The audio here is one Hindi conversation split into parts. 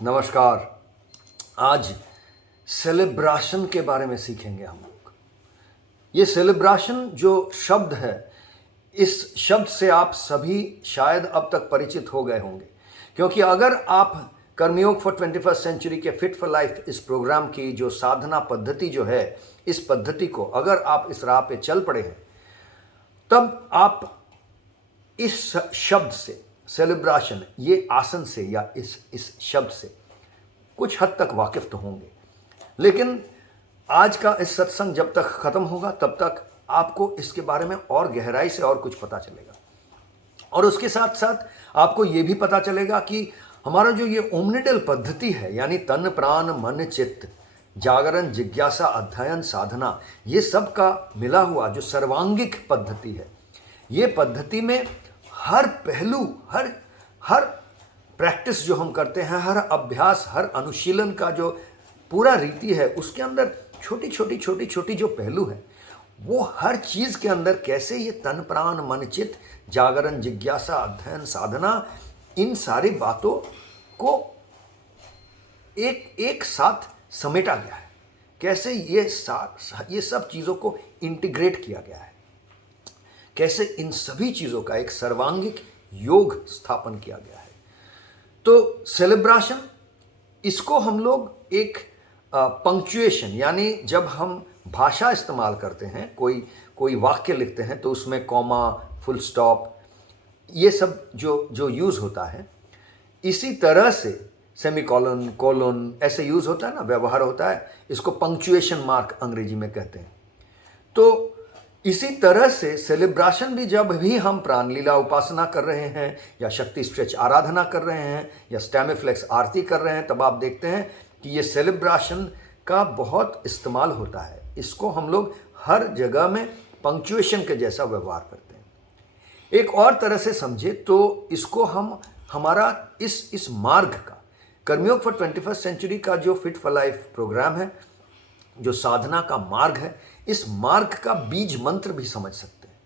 नमस्कार। आज सेलिब्रेशन के बारे में सीखेंगे हम लोग। ये सेलिब्रेशन जो शब्द है, इस शब्द से आप सभी शायद अब तक परिचित हो गए होंगे, क्योंकि अगर आप कर्मयोग फॉर 21st सेंचुरी के फिट फॉर लाइफ इस प्रोग्राम की जो साधना पद्धति जो है, इस पद्धति को अगर आप इस राह पे चल पड़े हैं, तब आप इस शब्द से सेलिब्रेशन, ये आसन से या इस शब्द से कुछ हद तक वाकिफ तो होंगे। लेकिन आज का इस सत्संग जब तक खत्म होगा तब तक आपको इसके बारे में और गहराई से और कुछ पता चलेगा, और उसके साथ साथ आपको ये भी पता चलेगा कि हमारा जो ये ओमनिडल पद्धति है, यानी तन प्राण मन चित्त, जागरण जिज्ञासा अध्ययन साधना, ये सब का मिला हुआ जो सर्वांगिक पद्धति है, ये पद्धति में हर पहलू, हर प्रैक्टिस जो हम करते हैं, हर अभ्यास, हर अनुशीलन का जो पूरा रीति है, उसके अंदर छोटी छोटी जो पहलू है, वो हर चीज़ के अंदर कैसे ये तन प्राण मन चित्त जागरण जिज्ञासा अध्ययन साधना, इन सारी बातों को एक साथ समेटा गया है, कैसे ये सब चीज़ों को इंटीग्रेट किया गया है, कैसे इन सभी चीज़ों का एक सर्वांगिक योग स्थापन किया गया है। तो सेलिब्रेशन, इसको हम लोग एक पंक्चुएशन, यानी जब हम भाषा इस्तेमाल करते हैं, कोई वाक्य लिखते हैं तो उसमें कॉमा, फुल स्टॉप, ये सब जो यूज़ होता है, इसी तरह से सेमीकोलन, कोलन ऐसे यूज़ होता है ना, व्यवहार होता है, इसको पंक्चुएशन मार्क अंग्रेजी में कहते हैं। तो इसी तरह से सेलिब्रेशन भी, जब भी हम प्राणलीला उपासना कर रहे हैं या शक्ति स्ट्रेच आराधना कर रहे हैं या स्टैमिफ्लेक्स आरती कर रहे हैं, तब आप देखते हैं कि ये सेलिब्रेशन का बहुत इस्तेमाल होता है। इसको हम लोग हर जगह में पंक्चुएशन के जैसा व्यवहार करते हैं। एक और तरह से समझे तो इसको हम हमारा इस मार्ग का, कर्मयोग फॉर 21st सेंचुरी का जो फिट फॉर लाइफ प्रोग्राम है, जो साधना का मार्ग है, इस मार्ग का बीज मंत्र भी समझ सकते हैं।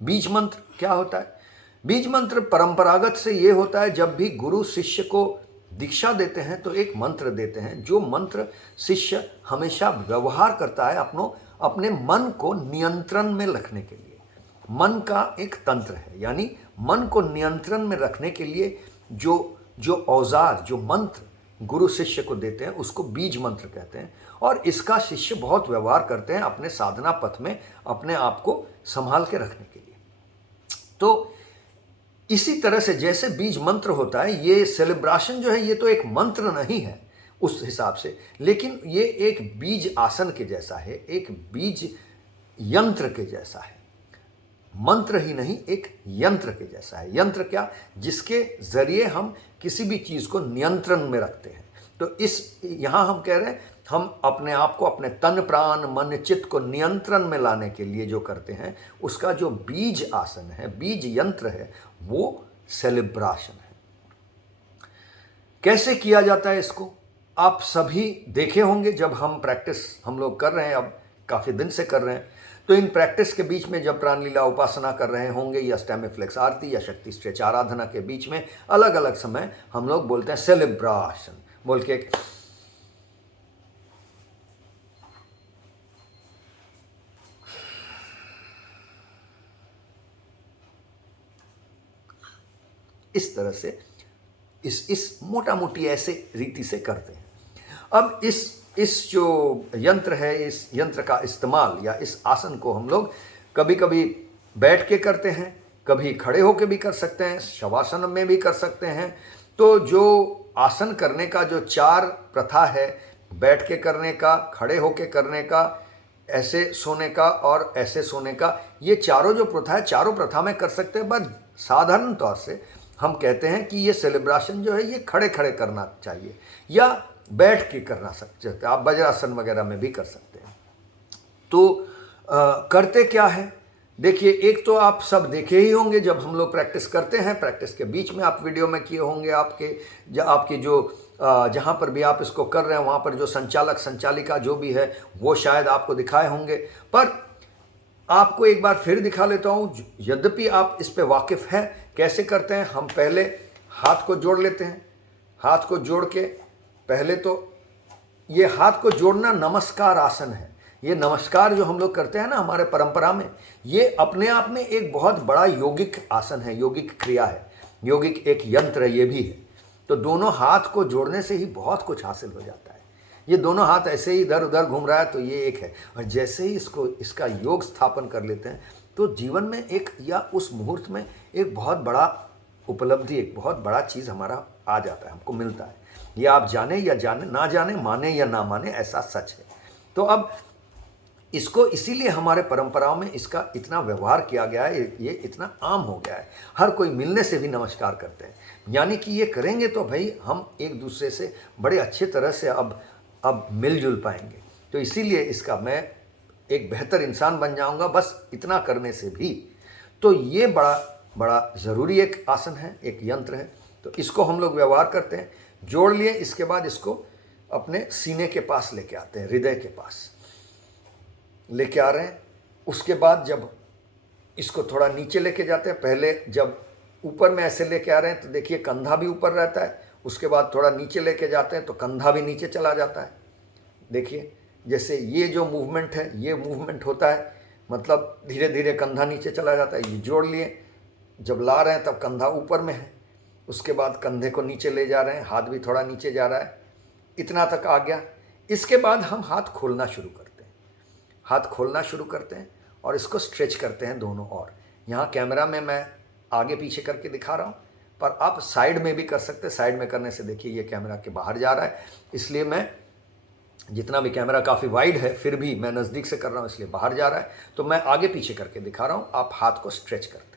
बीज मंत्र क्या होता है? बीज मंत्र परंपरागत से ये होता है, जब भी गुरु शिष्य को दीक्षा देते हैं तो एक मंत्र देते हैं, जो मंत्र शिष्य हमेशा व्यवहार करता है अपने मन को नियंत्रण में रखने के लिए। मन का एक तंत्र है, यानी मन को नियंत्रण में रखने के लिए जो औजार, जो मंत्र गुरु शिष्य को देते हैं, उसको बीज मंत्र कहते हैं। और इसका शिष्य बहुत व्यवहार करते हैं अपने साधना पथ में अपने आप को संभाल के रखने के लिए। तो इसी तरह से जैसे बीज मंत्र होता है, ये सेलिब्रेशन जो है, ये तो एक मंत्र नहीं है उस हिसाब से, लेकिन ये एक बीज आसन के जैसा है, एक बीज यंत्र के जैसा है। मंत्र ही नहीं, एक यंत्र के जैसा है। यंत्र क्या? जिसके जरिए हम किसी भी चीज़ को नियंत्रण में रखते हैं। तो यहाँ हम कह रहे हैं, हम अपने आप को, अपने तन प्राण मन चित्त को नियंत्रण में लाने के लिए जो करते हैं, उसका जो बीज आसन है, बीज यंत्र है, वो सेलिब्रेशन है। कैसे किया जाता है इसको आप सभी देखे होंगे। जब हम प्रैक्टिस हम लोग कर रहे हैं, अब काफ़ी दिन से कर रहे हैं, तो इन प्रैक्टिस के बीच में जब प्राणलीला उपासना कर रहे होंगे या स्टैमिफ्लेक्स आरती या शक्ति स्ट्रेच आराधना के बीच में अलग अलग समय हम लोग बोलते हैं सेलिब्रेशन बोल के। इस तरह से इस मोटा मोटी ऐसे रीति से करते हैं। अब इस जो यंत्र है, इस यंत्र का इस्तेमाल या इस आसन को हम लोग कभी कभी बैठ के करते हैं, कभी खड़े होके भी कर सकते हैं, शवासन में भी कर सकते हैं। तो जो आसन करने का जो 4 प्रथा है, बैठ के करने का, खड़े होके करने का, ऐसे सोने का और ऐसे सोने का, ये चारों जो प्रथा है, चारों प्रथा में कर सकते हैं। पर साधारण तौर से हम कहते हैं कि ये सेलिब्रेशन जो है, ये खड़े खड़े करना चाहिए या बैठ के करना सकते हैं। आप वज्रासन वगैरह में भी कर सकते हैं। तो करते क्या है, देखिए, एक तो आप सब देखे ही होंगे जब हम लोग प्रैक्टिस करते हैं, प्रैक्टिस के बीच में आप वीडियो में किए होंगे, आपके जो जहाँ पर भी आप इसको कर रहे हैं वहाँ पर जो संचालक संचालिका जो भी है वो शायद आपको दिखाए होंगे। पर आपको एक बार फिर दिखा लेता हूँ, यद्यपि आप इस पे वाकिफ़ हैं। कैसे करते हैं? हम पहले हाथ को जोड़ लेते हैं, हाथ को जोड़ के पहले तो ये हाथ को जोड़ना नमस्कार आसन है। ये नमस्कार जो हम लोग करते हैं ना हमारे परंपरा में, ये अपने आप में एक बहुत बड़ा यौगिक आसन है, यौगिक क्रिया है, यौगिक एक यंत्र है, ये भी है। तो दोनों हाथ को जोड़ने से ही बहुत कुछ हासिल हो जाता है। ये दोनों हाथ ऐसे ही इधर उधर घूम रहा है तो ये एक है, और जैसे ही इसका योग स्थापन कर लेते हैं तो जीवन में एक, या उस मुहूर्त में एक बहुत बड़ा उपलब्धि, एक बहुत बड़ा चीज़ हमारा आ जाता है, हमको मिलता है। ये आप जाने या जाने ना जाने, माने या ना माने, ऐसा सच है। तो अब इसको इसीलिए हमारे परंपराओं में इसका इतना व्यवहार किया गया है, ये इतना आम हो गया है। हर कोई मिलने से भी नमस्कार करते हैं, यानी कि ये करेंगे तो भाई हम एक दूसरे से बड़े अच्छे तरह से अब मिलजुल पाएंगे। तो इसीलिए इसका मैं एक बेहतर इंसान बन जाऊंगा बस इतना करने से भी। तो ये बड़ा बड़ा ज़रूरी एक आसन है, एक यंत्र है। तो इसको हम लोग व्यवहार करते हैं। जोड़ लिए, इसके बाद इसको अपने सीने के पास लेके आते हैं, हृदय के पास लेके आ रहे हैं। उसके बाद जब इसको थोड़ा नीचे लेके जाते हैं, पहले जब ऊपर में ऐसे लेके आ रहे हैं तो देखिए कंधा भी ऊपर रहता है, उसके बाद थोड़ा नीचे लेके जाते हैं तो कंधा भी नीचे चला जाता है। देखिए जैसे ये जो मूवमेंट है, ये मूवमेंट होता है, मतलब धीरे धीरे कंधा नीचे चला जाता है। ये जोड़ लिए, जब ला रहे हैं तब कंधा ऊपर में है, उसके बाद कंधे को नीचे ले जा रहे हैं, हाथ भी थोड़ा नीचे जा रहा है, इतना तक आ गया। इसके बाद हम हाथ खोलना शुरू करते हैं, हाथ खोलना शुरू करते हैं और इसको स्ट्रेच करते हैं दोनों ओर। यहाँ कैमरा में मैं आगे पीछे करके दिखा रहा हूँ, पर आप साइड में भी कर सकते हैं। साइड में करने से देखिए ये कैमरा के बाहर जा रहा है, इसलिए मैं जितना भी, कैमरा काफ़ी वाइड है फिर भी मैं नज़दीक से कर रहा हूँ इसलिए बाहर जा रहा है। तो मैं आगे पीछे करके दिखा रहा हूँ, आप हाथ को स्ट्रेच करते हैं।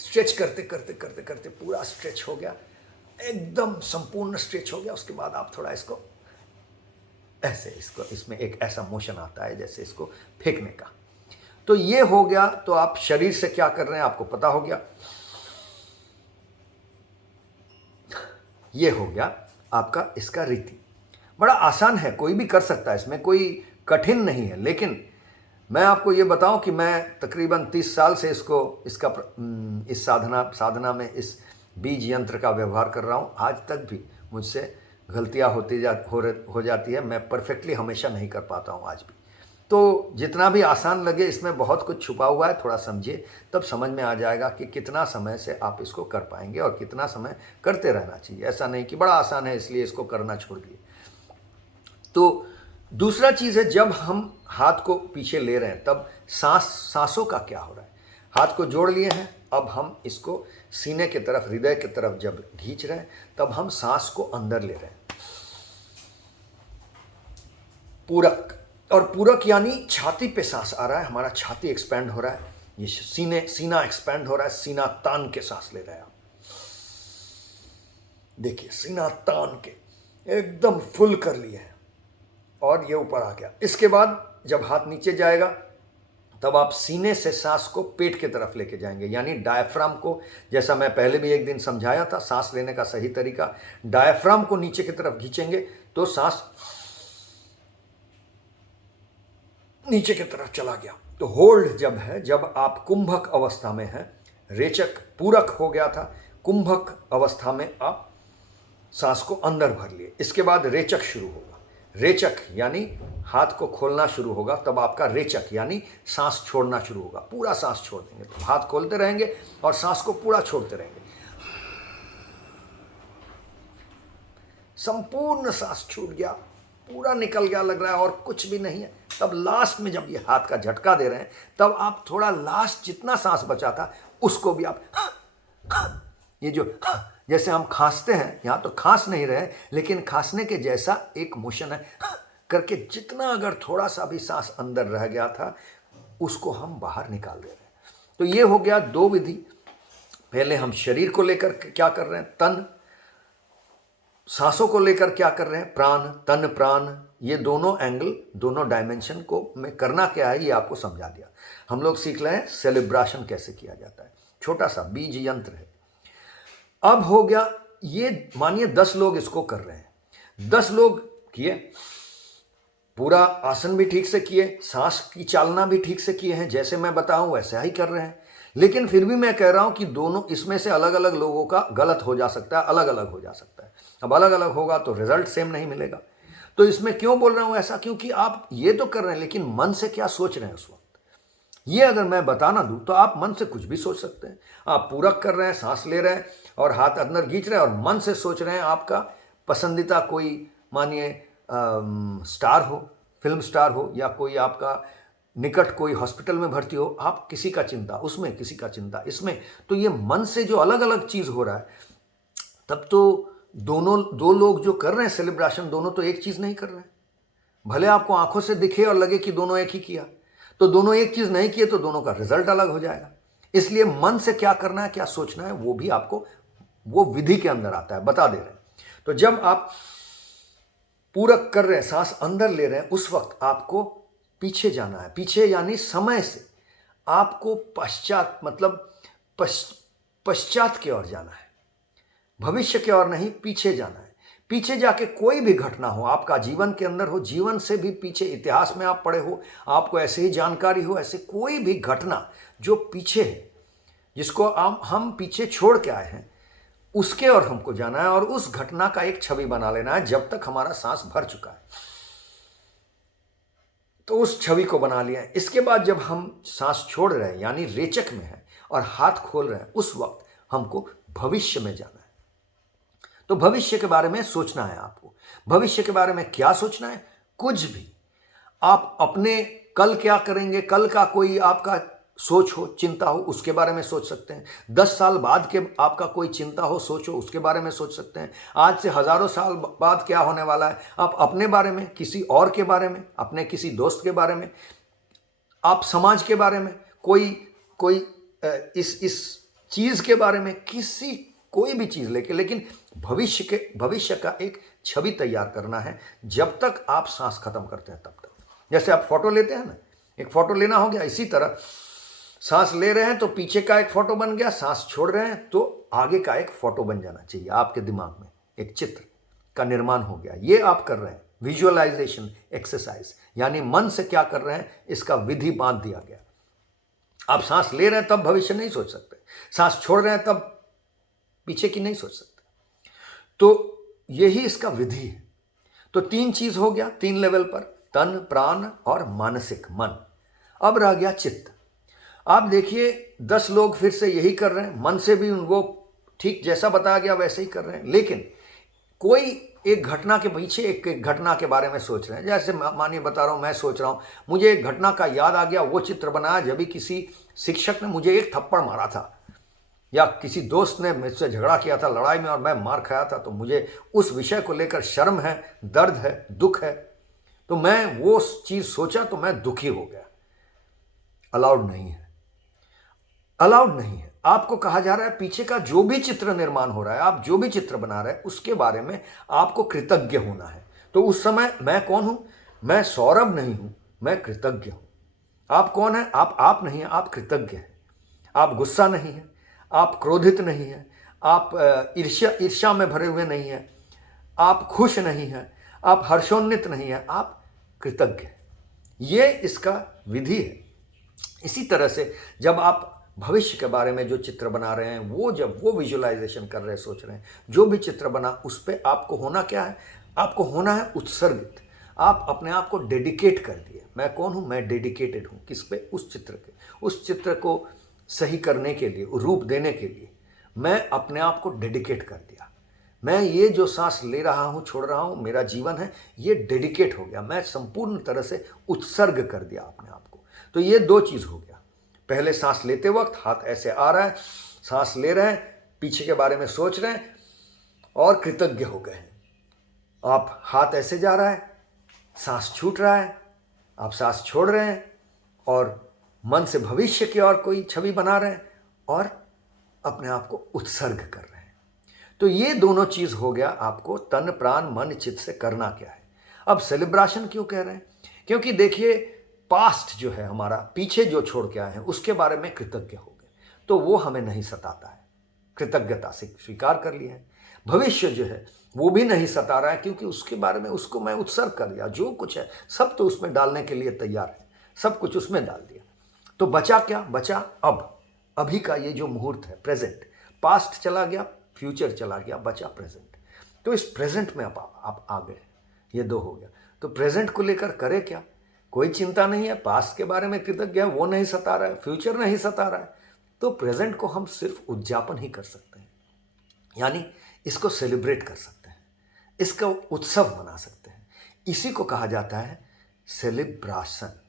स्ट्रेच करते करते करते करते पूरा स्ट्रेच हो गया, एकदम संपूर्ण स्ट्रेच हो गया। उसके बाद आप थोड़ा इसको ऐसे, इसमें एक ऐसा मोशन आता है जैसे इसको फेंकने का। तो ये हो गया। तो आप शरीर से क्या कर रहे हैं आपको पता हो गया। ये हो गया आपका इसका रीति। बड़ा आसान है, कोई भी कर सकता है, इसमें कोई कठिन नहीं है। लेकिन मैं आपको ये बताऊं कि मैं तकरीबन 30 साल से इस साधना में इस बीज यंत्र का व्यवहार कर रहा हूं। आज तक भी मुझसे गलतियां हो जाती है, मैं परफेक्टली हमेशा नहीं कर पाता हूं आज भी। तो जितना भी आसान लगे, इसमें बहुत कुछ छुपा हुआ है, थोड़ा समझिए तब समझ में आ जाएगा कि कितना समय से आप इसको कर पाएंगे और कितना समय करते रहना चाहिए। ऐसा नहीं कि बड़ा आसान है इसलिए इसको करना छोड़ दिए। तो दूसरा चीज़ है, जब हम हाथ को पीछे ले रहे हैं तब सांसों का क्या हो रहा है। हाथ को जोड़ लिए हैं, अब हम इसको सीने की तरफ, हृदय की तरफ जब खींच रहे हैं तब हम सांस को अंदर ले रहे हैं। पूरक, और पूरक यानी छाती पे सांस आ रहा है, हमारा छाती एक्सपैंड हो रहा है, ये सीना एक्सपैंड हो रहा है, सीना तान के सांस ले रहे हैं आप। देखिए सीना तान के एकदम फुल कर लिए हैं और ये ऊपर आ गया। इसके बाद जब हाथ नीचे जाएगा तब आप सीने से सांस को पेट की तरफ लेके जाएंगे, यानी डायफ्राम को, जैसा मैं पहले भी एक दिन समझाया था सांस लेने का सही तरीका, डायफ्राम को नीचे की तरफ खींचेंगे तो सांस नीचे की तरफ चला गया। तो होल्ड जब है, जब आप कुंभक अवस्था में हैं, रेचक पूरक हो गया था, कुंभक अवस्था में आप सांस को अंदर भर लिए। इसके बाद रेचक शुरू होगा। रेचक यानी हाथ को खोलना शुरू होगा, तब आपका रेचक यानी सांस छोड़ना शुरू होगा। पूरा सांस छोड़ देंगे, तो हाथ खोलते रहेंगे और सांस को पूरा छोड़ते रहेंगे, संपूर्ण सांस छूट गया, पूरा निकल गया, लग रहा है और कुछ भी नहीं है। तब लास्ट में जब ये हाथ का झटका दे रहे हैं तब आप थोड़ा लास्ट जितना सांस बचा था उसको भी आप ये जो जैसे हम खांसते हैं, यहाँ तो खांस नहीं रहे लेकिन खांसने के जैसा एक मोशन है करके, जितना अगर थोड़ा सा भी सांस अंदर रह गया था उसको हम बाहर निकाल दे रहे हैं। तो ये हो गया दो विधि। पहले हम शरीर को लेकर क्या कर रहे हैं, तन, सांसों को लेकर क्या कर रहे हैं, प्राण, तन प्राण, ये दोनों एंगल, दोनों डायमेंशन को मैं करना क्या है ये आपको समझा दिया। हम लोग सीख रहे हैं सेलिब्रेशन कैसे किया जाता है, छोटा सा बीज यंत्र है। अब हो गया ये, मानिए 10 लोग इसको कर रहे हैं, 10 लोग किए, पूरा आसन भी ठीक से किए, सांस की चालना भी ठीक से किए हैं, जैसे मैं बताऊं वैसे ही कर रहे हैं। लेकिन फिर भी मैं कह रहा हूं कि दोनों इसमें से अलग अलग लोगों का गलत हो जा सकता है, अलग अलग हो जा सकता है। अब अलग अलग होगा तो रिजल्ट सेम नहीं मिलेगा। तो इसमें क्यों बोल रहा हूं ऐसा, क्योंकि आप ये तो कर रहे हैं लेकिन मन से क्या सोच रहे हैं उस वक्त, ये अगर मैं बताना दूं तो आप मन से कुछ भी सोच सकते हैं। आप पूरक कर रहे हैं, सांस ले रहे हैं और हाथ अंदर खींच रहे हैं और मन से सोच रहे हैं आपका पसंदीदा कोई, मानिए स्टार हो, फिल्म स्टार हो, या कोई आपका निकट कोई हॉस्पिटल में भर्ती हो, आप किसी का चिंता उसमें, किसी का चिंता इसमें, तो ये मन से जो अलग अलग चीज हो रहा है, तब तो दोनों, दो लोग जो कर रहे हैं सेलिब्रेशन, दोनों तो एक चीज नहीं कर रहे हैं। भले आपको आंखों से दिखे और लगे कि दोनों एक ही किया, तो दोनों एक चीज नहीं किए तो दोनों का रिजल्ट अलग हो जाएगा। इसलिए मन से क्या करना है, क्या सोचना है, वो भी आपको वो विधि के अंदर आता है, बता दे रहे हैं। तो जब आप पूरक कर रहे हैं, सांस अंदर ले रहे हैं, उस वक्त आपको पीछे जाना है। पीछे यानी समय से आपको पश्चात, मतलब पश्चात की ओर जाना है, भविष्य की ओर नहीं, पीछे जाना है। पीछे जाके कोई भी घटना हो, आपका जीवन के अंदर हो, जीवन से भी पीछे इतिहास में आप पढ़े हो, आपको ऐसे ही जानकारी हो, ऐसे कोई भी घटना जो पीछे है, जिसको हम पीछे छोड़ के आए हैं, उसके ओर हमको जाना है और उस घटना का एक छवि बना लेना है जब तक हमारा सांस भर चुका है। तो उस छवि को बना लिया है। इसके बाद जब हम सांस छोड़ रहे हैं यानी रेचक में है और हाथ खोल रहे हैं, उस वक्त हमको भविष्य में जाना है। तो भविष्य के बारे में सोचना है आपको। भविष्य के बारे में क्या सोचना है? कुछ भी। आप अपने कल क्या करेंगे, कल का कोई आपका सोच हो, चिंता हो, उसके बारे में सोच सकते हैं। 10 साल बाद के आपका कोई चिंता हो, सोच हो, उसके बारे में सोच सकते हैं। आज से हजारों साल बाद क्या होने वाला है, आप अपने बारे में, किसी और के बारे में, अपने किसी दोस्त के बारे में, आप समाज के बारे में, कोई कोई इस चीज के बारे में, किसी कोई भी चीज लेके, लेकिन भविष्य का एक छवि तैयार करना है जब तक आप सांस खत्म करते हैं तब तक। जैसे आप फोटो लेते हैं ना, एक फोटो लेना हो गया, इसी तरह सांस ले रहे हैं तो पीछे का एक फोटो बन गया, सांस छोड़ रहे हैं तो आगे का एक फोटो बन जाना चाहिए। आपके दिमाग में एक चित्र का निर्माण हो गया। ये आप कर रहे हैं विजुअलाइजेशन एक्सरसाइज, यानी मन से क्या कर रहे हैं इसका विधि बांध दिया गया। आप सांस ले रहे हैं तब भविष्य नहीं सोच सकते, सांस छोड़ रहे हैं तब पीछे की नहीं सोच सकते। तो यही इसका विधि है। तो 3 चीज हो गया, 3 लेवल पर, तन, प्राण और मानसिक, मन। अब रह गया चित्त। आप देखिए 10 लोग फिर से यही कर रहे हैं, मन से भी वो ठीक जैसा बताया गया वैसे ही कर रहे हैं, लेकिन कोई एक घटना के पीछे एक घटना के बारे में सोच रहे हैं। जैसे मानिए बता रहा हूं, मैं सोच रहा हूं, मुझे एक घटना का याद आ गया, वो चित्र बनाया जब भी किसी शिक्षक ने मुझे एक थप्पड़ मारा था, या किसी दोस्त ने मुझसे झगड़ा किया था लड़ाई में और मैं मार खाया था, तो मुझे उस विषय को लेकर शर्म है, दर्द है, दुख है, तो मैं वो चीज सोचा तो मैं दुखी हो गया। अलाउड नहीं है, अलाउड नहीं है। आपको कहा जा रहा है पीछे का जो भी चित्र निर्माण हो रहा है, आप जो भी चित्र बना रहे हैं, उसके बारे में आपको कृतज्ञ होना है। तो उस समय मैं कौन हूं? मैं सौरभ नहीं हूं, मैं कृतज्ञ हूं। आप कौन है? आप नहीं है, आप कृतज्ञ हैं। आप गुस्सा नहीं है, आप क्रोधित नहीं है, आप ईर्ष्या में भरे हुए नहीं है, आप खुश नहीं है, आप हर्षोन्वित नहीं है, आप कृतज्ञ हैं। ये इसका विधि है। इसी तरह से जब आप भविष्य के बारे में जो चित्र बना रहे हैं, वो जब वो विजुअलाइजेशन कर रहे हैं, सोच रहे हैं, जो भी चित्र बना उस पर आपको होना क्या है? आपको होना है उत्सर्गित। आप अपने आप को डेडिकेट कर दिए। मैं कौन हूं? मैं डेडिकेटेड हूं। किस पे? उस चित्र के। उस चित्र को सही करने के लिए, रूप देने के लिए मैं अपने आप को डेडिकेट कर दिया। मैं ये जो सांस ले रहा हूं, छोड़ रहा हूं, मेरा जीवन है, ये डेडिकेट हो गया। मैं संपूर्ण तरह से उत्सर्ग कर दिया अपने आप को। तो ये 2 चीज हो गया। पहले सांस लेते वक्त हाथ ऐसे आ रहा है, सांस ले रहे हैं, पीछे के बारे में सोच रहे हैं और कृतज्ञ हो गए हैं। आप हाथ ऐसे जा रहा है, सांस छूट रहा है, आप सांस छोड़ रहे हैं और मन से भविष्य की ओर कोई छवि बना रहे हैं और अपने आप को उत्सर्ग कर रहे हैं। तो ये दोनों चीज हो गया। आपको तन, प्राण, मन, चित्त से करना क्या है। अब सेलिब्रेशन क्यों कह रहे हैं? क्योंकि देखिए पास्ट जो है हमारा, पीछे जो छोड़ के आए हैं, उसके बारे में कृतज्ञ हो गए तो वो हमें नहीं सताता है, कृतज्ञता से स्वीकार कर लिया है। भविष्य जो है वो भी नहीं सता रहा है क्योंकि उसके बारे में उसको मैं उत्सर्ग कर दिया। जो कुछ है सब तो उसमें डालने के लिए तैयार है, सब कुछ उसमें डाल दिया। तो बचा क्या? बचा अब अभी का ये जो मुहूर्त है, प्रेजेंट, पास्ट चला गया, फ्यूचर चला गया, बचा प्रेजेंट। तो इस प्रेजेंट में आप आ गए, ये दो हो गया। तो प्रेजेंट को लेकर करे क्या? कोई चिंता नहीं है, पास्ट के बारे में कृतज्ञ है, वो नहीं सता रहा है, फ्यूचर नहीं सता रहा है। तो प्रेजेंट को हम सिर्फ उद्यापन ही कर सकते हैं, यानी इसको सेलिब्रेट कर सकते हैं, इसका उत्सव मना सकते हैं। इसी को कहा जाता है सेलिब्रेशन।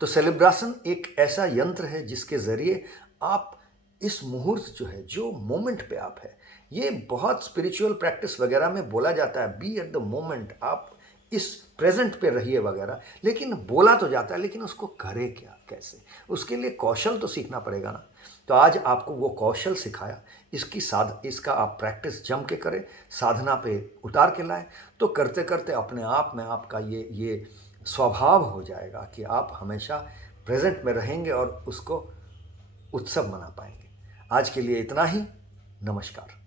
तो सेलिब्रेशन एक ऐसा यंत्र है जिसके ज़रिए आप इस मुहूर्त जो है, जो मोमेंट पे आप है, ये बहुत स्पिरिचुअल प्रैक्टिस वगैरह में बोला जाता है, बी एट द मोमेंट, आप इस प्रेजेंट पे रहिए वगैरह। लेकिन बोला तो जाता है, लेकिन उसको करे क्या, कैसे? उसके लिए कौशल तो सीखना पड़ेगा ना। तो आज आपको वो कौशल सिखाया, इसका आप प्रैक्टिस जम के करें, साधना पे उतार के लाएं। तो करते करते अपने आप में आपका ये स्वभाव हो जाएगा कि आप हमेशा प्रेजेंट में रहेंगे और उसको उत्सव मना पाएंगे। आज के लिए इतना ही। नमस्कार।